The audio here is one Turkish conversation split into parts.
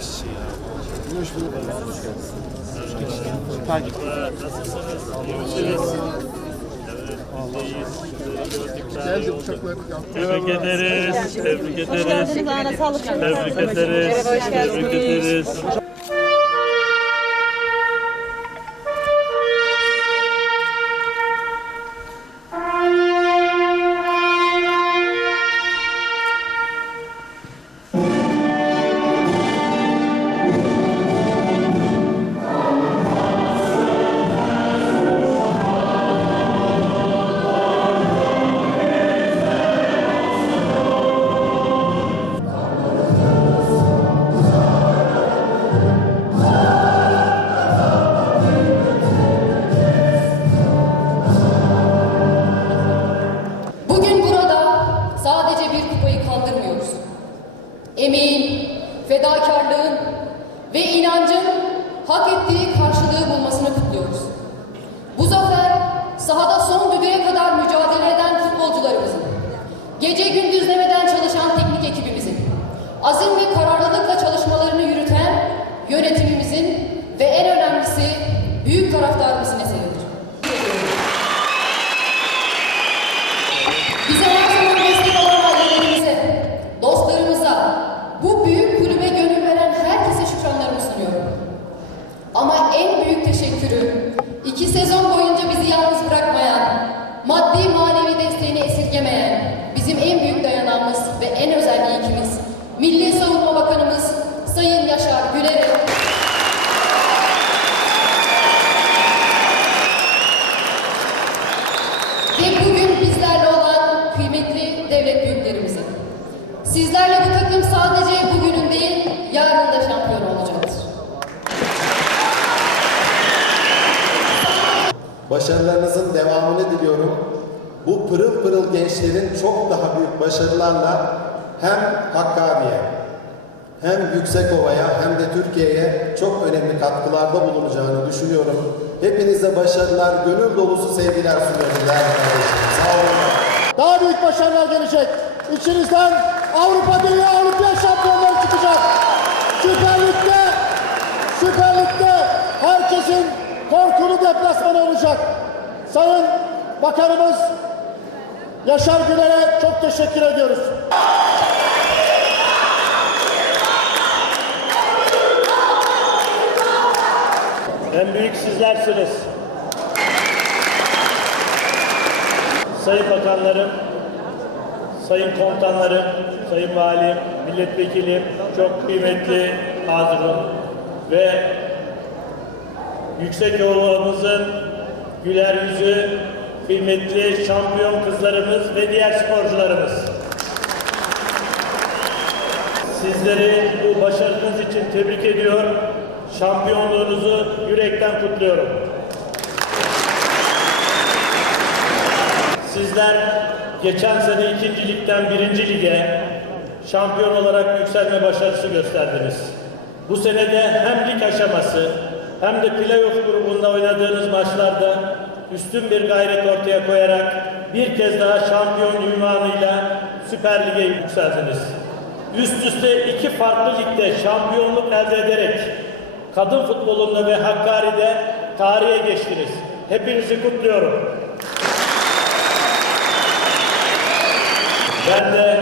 geçici ya. Hoş bulduk. Hoş geldiniz. Nasılsınız? Uçaklar. Tebrik ederiz. Tebrik ederiz. Tebrik ederiz. Tebrik ederiz. Başarılarınızın devamını diliyorum. Bu pırıl pırıl gençlerin çok daha büyük başarılarla hem Hakkari'ye hem Yüksekova'ya hem de Türkiye'ye çok önemli katkılarda bulunacağını düşünüyorum. Hepinize başarılar, gönül dolusu sevgiler sunuyorum. Sağ olun. Daha büyük başarılar gelecek. İçinizden Avrupa Dünya Olimpiyat şampiyonları çıkacak. Süper Lig'de, Süper Lig'de herkesin korkulu deplasmanı olacak. Sayın Bakanımız Yaşar Güler'e çok teşekkür ediyoruz. En büyük sizlersiniz. Sayın bakanlarım, sayın komutanlarım, sayın valim, milletvekilim, çok kıymetli hazırım ve yüksek yolumuzun güler yüzü, kıymetli şampiyon kızlarımız ve diğer sporcularımız. Sizleri bu başarınız için tebrik ediyor. Şampiyonluğunuzu yürekten kutluyorum. Sizler geçen sene ikinci ligden birinci lige şampiyon olarak yükselme başarısı gösterdiniz. Bu sene de hem lig aşaması hem de playoff grubunda oynadığınız maçlarda üstün bir gayret ortaya koyarak bir kez daha şampiyon ünvanıyla Süper Lig'e yükseldiniz. Üst üste iki farklı ligde şampiyonluk elde ederek kadın futbolunda ve Hakkari'de tarihe geçtiniz. Hepinizi kutluyorum. Ben de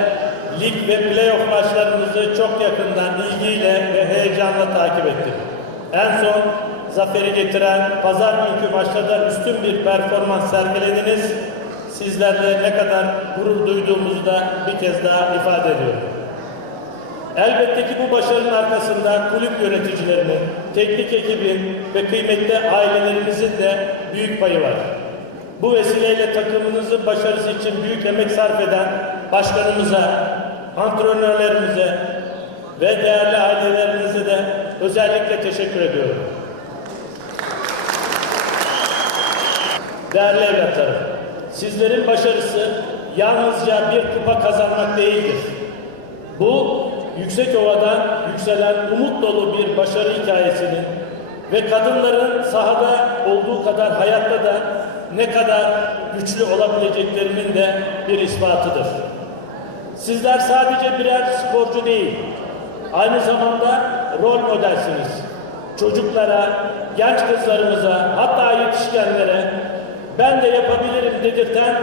lig ve playoff maçlarınızı çok yakından ilgiyle ve heyecanla takip ettim. En son zaferi getiren pazar günkü maçta üstün bir performans sergilediniz. Sizlerle ne kadar gurur duyduğumuzu da bir kez daha ifade ediyorum. Elbette ki bu başarının arkasında kulüp yöneticilerinin, teknik ekibin ve kıymetli ailelerimizin de büyük payı var. Bu vesileyle takımınızın başarısı için büyük emek sarf eden başkanımıza, antrenörlerimize ve değerli ailelerinize de özellikle teşekkür ediyorum. Değerli evlatlarım, sizlerin başarısı yalnızca bir kupa kazanmak değildir. Bu Yüksekova'dan yükselen umut dolu bir başarı hikayesinin ve kadınların sahada olduğu kadar hayatta da ne kadar güçlü olabileceklerinin de bir ispatıdır. Sizler sadece birer sporcu değil, Aynı zamanda rol modelsiniz. Çocuklara, genç kızlarımıza, hatta yetişkenlere ben de yapabilirim dedirten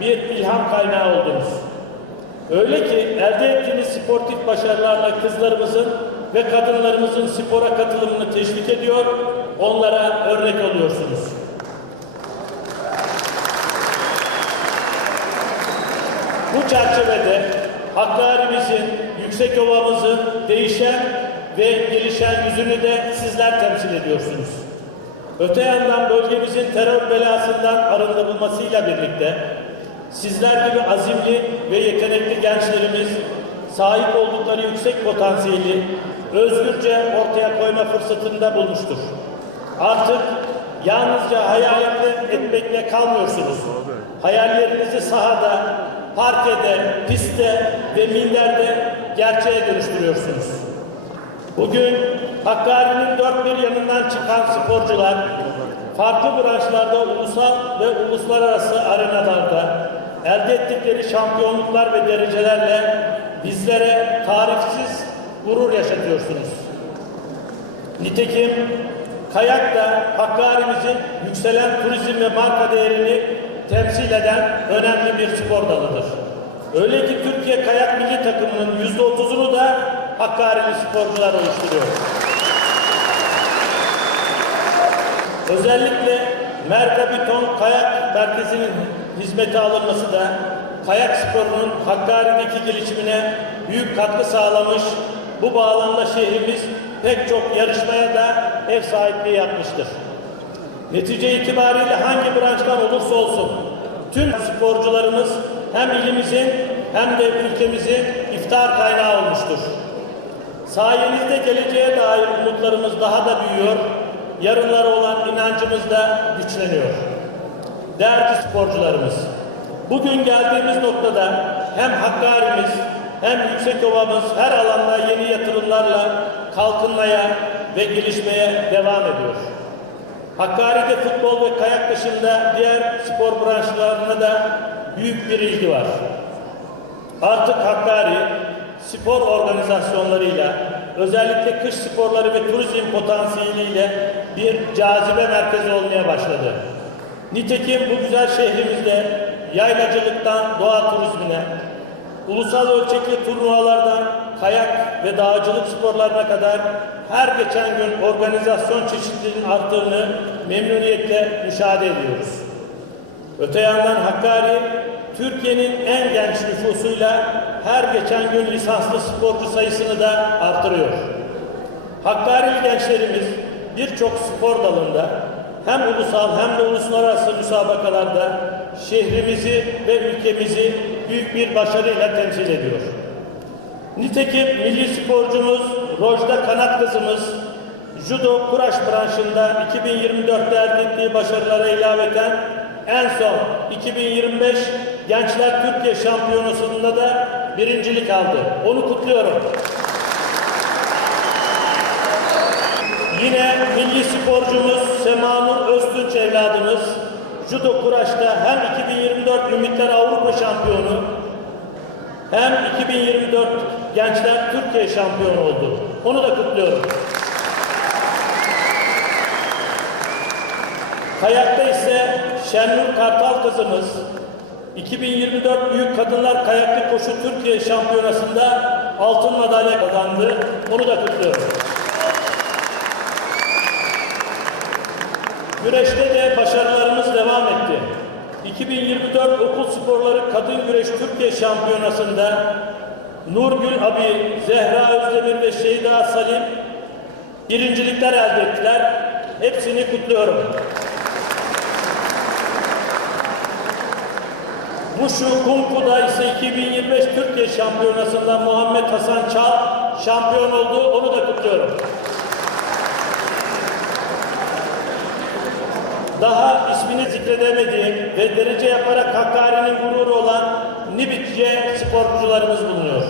bir ilham kaynağı oldunuz. Öyle ki elde ettiğiniz sportif başarılarla kızlarımızın ve kadınlarımızın spora katılımını teşvik ediyor, onlara örnek oluyorsunuz. Bu çerçevede Hakkari'mizin, Yüksekova'mızın değişen ve gelişen yüzünü de sizler temsil ediyorsunuz. Öte yandan bölgemizin terör belasından arındırılmasıyla birlikte sizler gibi azimli ve yetenekli gençlerimiz sahip oldukları yüksek potansiyeli özgürce ortaya koyma fırsatında bulmuştur. Artık yalnızca hayal etmekle kalmıyorsunuz. Hayallerinizi sahada, parkede, pistte ve minderde gerçeğe dönüştürüyorsunuz. Bugün Hakkari'nin dört bir yanından çıkan sporcular farklı branşlarda ulusal ve uluslararası arenalarda elde ettikleri şampiyonluklar ve derecelerle bizlere tarifsiz gurur yaşatıyorsunuz. Nitekim kayak da Hakkari'mizin yükselen turizm ve marka değerini temsil eden önemli bir spor dalıdır. Öyle ki Türkiye Kayak Takımı'nın yüzde otuzunu da Hakkari'li sporcular oluşturuyor. Özellikle Merkabiton Kayak Merkezi'nin hizmete alınması da kayak sporunun Hakkari'deki gelişimine büyük katkı sağlamış. Bu bağlamda şehrimiz pek çok yarışmaya da ev sahipliği yapmıştır. Netice itibariyle hangi branştan olursa olsun tüm sporcularımız hem ilimizin hem de ülkemizin iftar kaynağı olmuştur. Sayenizde geleceğe dair umutlarımız daha da büyüyor, yarınlara olan inancımız da güçleniyor. Değerli sporcularımız, bugün geldiğimiz noktada hem Hakkari'miz hem Yüksekova'mız her alanda yeni yatırımlarla kalkınmaya ve gelişmeye devam ediyor. Hakkari'de futbol ve kayak dışında diğer spor branşlarına da büyük bir ilgi var. Artık Hakkari spor organizasyonlarıyla özellikle kış sporları ve turizm potansiyeliyle bir cazibe merkezi olmaya başladı. Nitekim bu güzel şehrimizde yaylacılıktan doğa turizmine, ulusal ölçekli turnuvalardan kayak ve dağcılık sporlarına kadar her geçen gün organizasyon çeşitliliğinin arttığını memnuniyetle müşahede ediyoruz. Öte yandan Hakkari, Türkiye'nin en genç nüfusuyla her geçen gün lisanslı sporcu sayısını da artırıyor. Hakkari'li gençlerimiz birçok spor dalında hem ulusal hem de uluslararası müsabakalarda şehrimizi ve ülkemizi büyük bir başarıyla temsil ediyor. Nitekim milli sporcumuz Rojda Kanat kızımız judo kuraş branşında 2024'te elde ettiği başarılara ilaveten en son 2025 Gençler Türkiye Şampiyonası'nda da birincilik aldı. Onu kutluyorum. Yine milli sporcumuz Semanur Öztunç evladımız judo kuraşta hem 2024 Ümitler Avrupa Şampiyonu hem 2024 Gençler Türkiye Şampiyonu oldu. Onu da kutluyorum. Kayakta ise Şenur Kartal kızımız 2024 Büyük Kadınlar Kayaklı Koşu Türkiye Şampiyonası'nda altın madalya kazandı. Onu da kutluyorum. Güreşte de başarılarımız devam etti. 2024 Okul Sporları Kadın Güreş Türkiye Şampiyonası'nda Nurgül Abi, Zehra Özdemir ve Şeyda Salim birincilikler elde ettiler. Hepsini kutluyorum. Wushu Kung Fu'da ise 2025 Türkiye Şampiyonası'nda Muhammed Hasan Çal şampiyon oldu. Onu da kutluyorum. Daha ismini zikredemediğim ve derece yaparak Hakkari'nin gururu olan Nibitçe sporcularımız bulunuyor.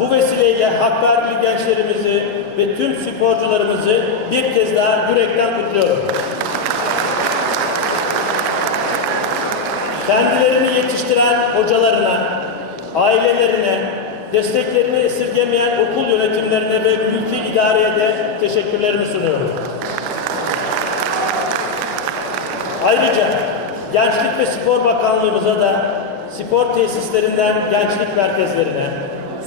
Bu vesileyle Hakkari'li gençlerimizi ve tüm sporcularımızı bir kez daha yürekten kutluyorum. Kendilerini yetiştiren hocalarına, ailelerine, desteklerini esirgemeyen okul yönetimlerine ve mülki idareye de teşekkürlerimi sunuyorum. Ayrıca Gençlik ve Spor Bakanlığımıza da spor tesislerinden gençlik merkezlerine,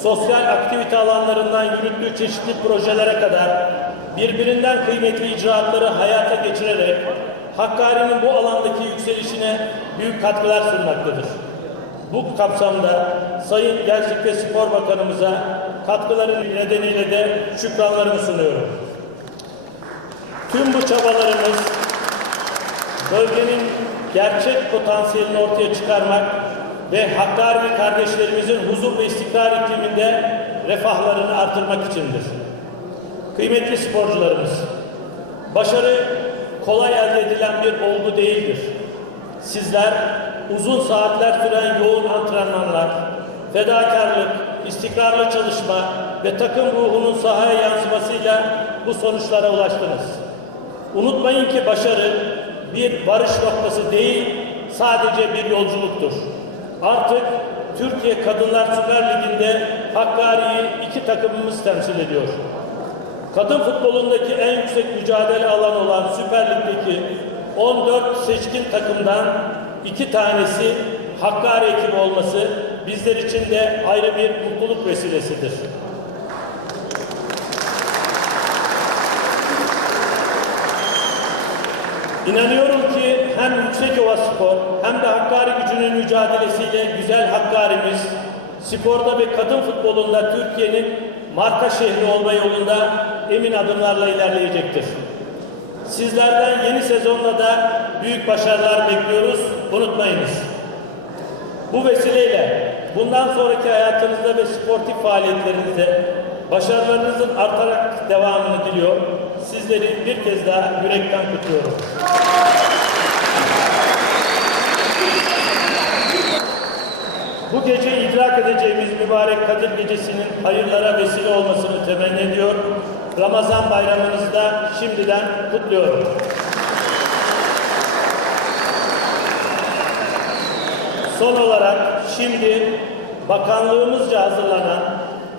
sosyal aktivite alanlarından yürüttüğü çeşitli projelere kadar birbirinden kıymetli icraatları hayata geçirerek Hakkari'nin bu alandaki yükselişine büyük katkılar sunmaktadır. Bu kapsamda Sayın Gençlik ve Spor Bakanımıza katkıları nedeniyle de şükranlarımı sunuyorum. Tüm bu çabalarımız bölgenin gerçek potansiyelini ortaya çıkarmak ve Hakkari kardeşlerimizin huzur ve istikrar ikliminde refahlarını artırmak içindir. Kıymetli sporcularımız, başarı kolay elde edilen bir olgu değildir. Sizler uzun saatler süren yoğun antrenmanlar, fedakarlık, istikrarlı çalışma ve takım ruhunun sahaya yansımasıyla bu sonuçlara ulaştınız. Unutmayın ki başarı bir varış noktası değil, sadece bir yolculuktur. Artık Türkiye Kadınlar Süper Ligi'nde Hakkari'yi iki takımımız temsil ediyor. Kadın futbolundaki en yüksek mücadele alanı olan Süper Lig'deki 14 seçkin takımdan iki tanesi Hakkari ekibi olması bizler için de ayrı bir mutluluk vesilesidir. İnanıyorum ki hem Yüksekova Spor hem de Hakkari gücünün mücadelesiyle güzel Hakkari'miz sporda ve kadın futbolunda Türkiye'nin marka şehri olma yolunda emin adımlarla ilerleyecektir. Sizlerden yeni sezonda da büyük başarılar bekliyoruz. Unutmayınız. Bu vesileyle bundan sonraki hayatınızda ve sportif faaliyetlerinizde başarılarınızın artarak devamını diliyor. Sizleri bir kez daha yürekten kutluyorum. Bu gece idrak edeceğimiz mübarek Kadir Gecesi'nin hayırlara vesile olmasını temenni ediyor. Ramazan bayramınızı da şimdiden kutluyorum. Son olarak şimdi bakanlığımızca hazırlanan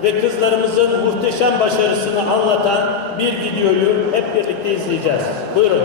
ve kızlarımızın muhteşem başarısını anlatan bir videoyu hep birlikte izleyeceğiz. Buyurun.